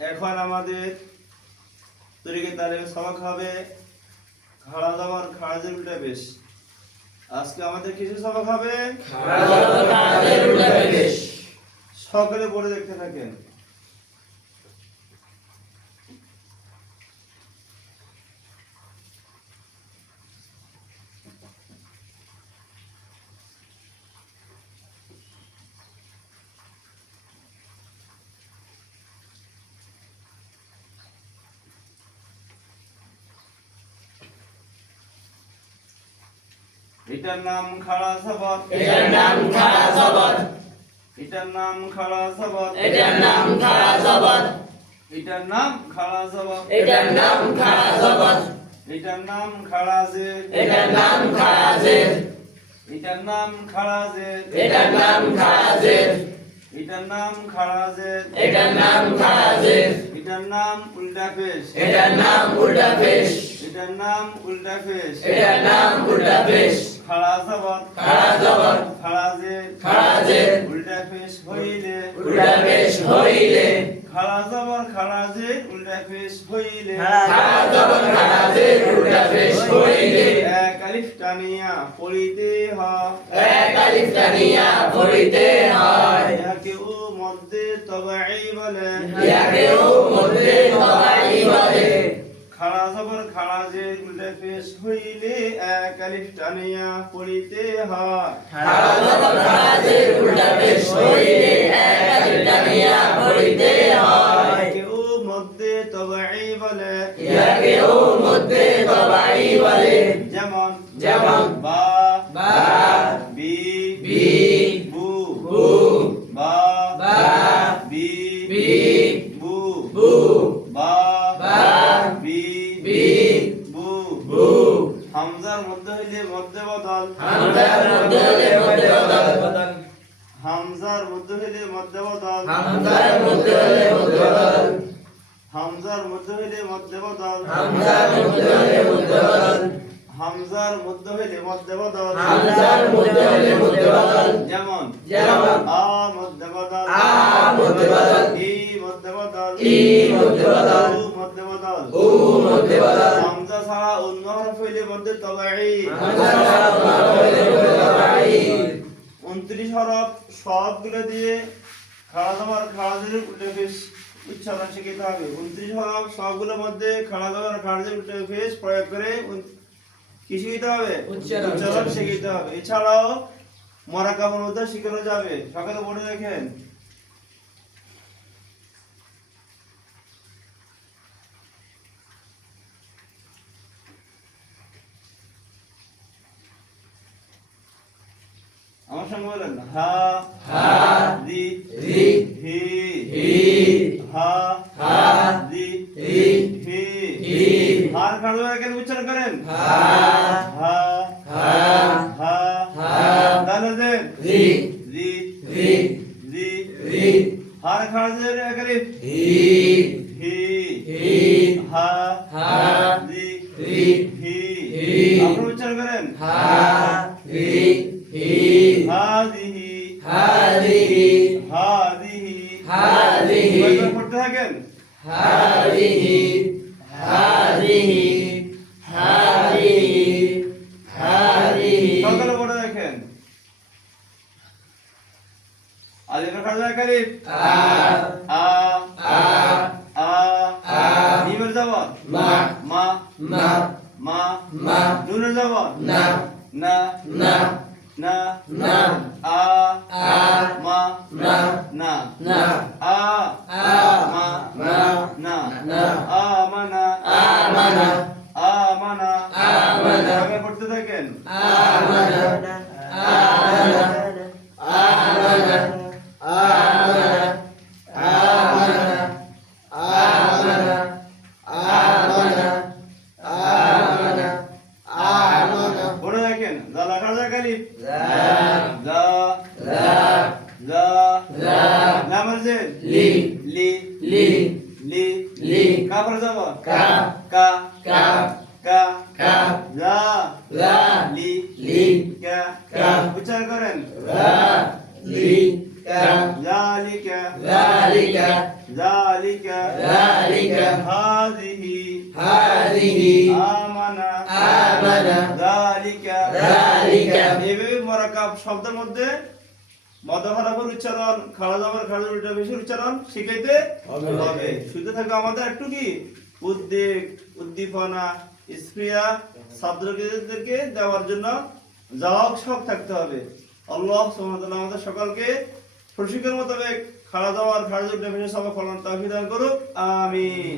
এখন আমাদের তরিকে তালিমে সবক হবে খাড়া জবর খারাজের উল্টা পেশ। আজকে আমাদের কিছু সবক হবে খাড়া জবর খারাজের উল্টা পেশ। সকলে পড়ে দেখতে থাকেন। এটার নাম খাড়া জবর, এটার নাম খাড়া জবর, এটার নাম খাড়া জবর, এটার নাম খাড়া জবর, এটার নাম খাড়া জবর, এটার নাম খাড়া জবর, এটার নাম খাড়া জের, এটার নাম খাড়া জের, এটার নাম খাড়া জের, এটার নাম খাড়া জের, এটার নাম খাড়া জের, এটার নাম খাড়া জের, এটার নাম উল্টা পেশ, এটার নাম উল্টা পেশ, এটার নাম উল্টা পেশ, এটার নাম উল্টা পেশ। খাড়া জবর, খাড়া জবর, খাড়া জের, খাড়া জের, উল্টা পেশ হইলে, উল্টা পেশ হইলে, খাড়া জবর খাড়া জের উল্টা পেশ হইলে, খাড়া জবর খাড়া জের উল্টা পেশ হইলে, এক আলিফ টানিয়া পড়িতে হয়, এক আলিফ টানিয়া পড়িতে হয়। ইহাকে ও মধ্যে তবাই বলে, ইহাকেও মধ্যে তবাই বলে। খাড়া জবর খাড়া জের উল্টা পেশ হইলে এক আলিফ টানিয়া পড়িতে হয়, খাড়া জবর খাড়া জের উল্টা পেশ হইলে এক আলিফ টানিয়া পড়িতে হয়। ইহাকে ও মধ্যে তবাই বলে, ইহাকেও মধ্যে তবাই বলে। যেমন যেমন বা বা, বি বি, বু বু, বা বা, বি বি, বু বু, বা বা, বি বি, বু বু। হামজার মধ্যে হইলে মধ্যে বদল, হামজার মধ্যে হলে মধ্যে বদল, হামজার মধ্যে হইলে মধ্যে বদল, হামজার মধ্যে হলে মধ্যে বদল, হামজার মধ্যে হইলে মধ্যে বদল, হামজার মধ্যে হলে মধ্যে বদল, হামজার মধ্যে হইলে মধ্যে বদল, হামজার মধ্যে হলে মধ্যে বদল। যেমন যেমন আ মধ্যে বদল, আ মধ্যে বদল, ই মধ্যে বদল, ই মধ্যে বদল, উ মধ্যে বদল, উ মধ্যে বদল, হামজা ছাড়া অন্য হরফ হইলে মধ্যে তবাই, হামজা ছাড়া অন্য হলে মধ্যে তবাই। 29 হরফ সবগুলো দিয়ে খাড়া জবর খাড়া জের উল্টা পেশ উচ্চারণ শিখতে হবে। 29 হরফ সবগুলোর মধ্যে খাড়া জবর খাড়া জের উল্টা পেশ প্রয়োগ করে কি শিখতে হবে? উচ্চারণ শিখতে হবে। এছাড়াও মুরাক্কাবের মধ্যে শিখানো যাবে। সকালে পড়ে দেখেন। আমার সঙ্গে বলেন হা হা, রি রি, হি হি, হা হা, রি রি, হি হি। হার খাড়া জবর কেন উচ্চারণ করেন? হা, হা হা, হা হা, তাহলে যে রি, রি রি, রি রি, হার খাড়া জবর একালি হি, হি হি, হা হা, রি রি, হি হি। আপনারা উচ্চারণ করেন হা, রি, হি, হাদিহি হাদিহি, হাদিহি হাদিহি, কয়েকবার পড়তে থাকেন। হাদিহি, হাদিহি, হাদিহি, হাদিহি। সকালে পড়ে দেখেন। আলিফ খাড়া জবর একালি আ, আ আ, আ আ। মিমের জবর মা, মা মা, মা মা। নুনের জবর না, না না, না না। আ আ, মা না, না না। আ আ, মা মা, না না। আমানা আমানা, আমানা আমানা। সবাই পড়তে থাকেন। আমানা, আমানা, আমানা, আমানা, আমানা, আমানা, আমানা, আমানা, আমানা। পড়ে দেখেন। জালা খাড়া জবর একালি লা, জা লা, জা লা, লামের জের লি, লি লি, লি লি। কাফের জবর কা, কা কা, কা কা, জা লা, লি লি, কা কা। উচ্চারণ করেন। লা, লি, কা, জালিকা যালিকা, যালিকা যালিকা হাযিহি হাযিহি আমানা আমানা যালিকা যালিকা এইভাবে মুরাক্কাব শব্দের মধ্যে মদ হরফের উচ্চারণ, খাড়া জবর খাড়া জবর উল্টা পেশের উচ্চারণ শিখাইতে হবে। শুধু থাকবে আমাদের একটু কি উদ্বেগ, উদ্দীপনা, স্প্রিয়া ছাত্রদেরকে দেওয়ার জন্য যাওক সব থাকতে হবে। আল্লাহ সুবহানাহু ওয়া তাআলা আমাদের সকলকে প্রশিক্ষণ মোতাবেক খাড়া জবর খাড়া জবর উল্টা পেশের সবাই ফলন তৌফিক দান করুক। আমিন।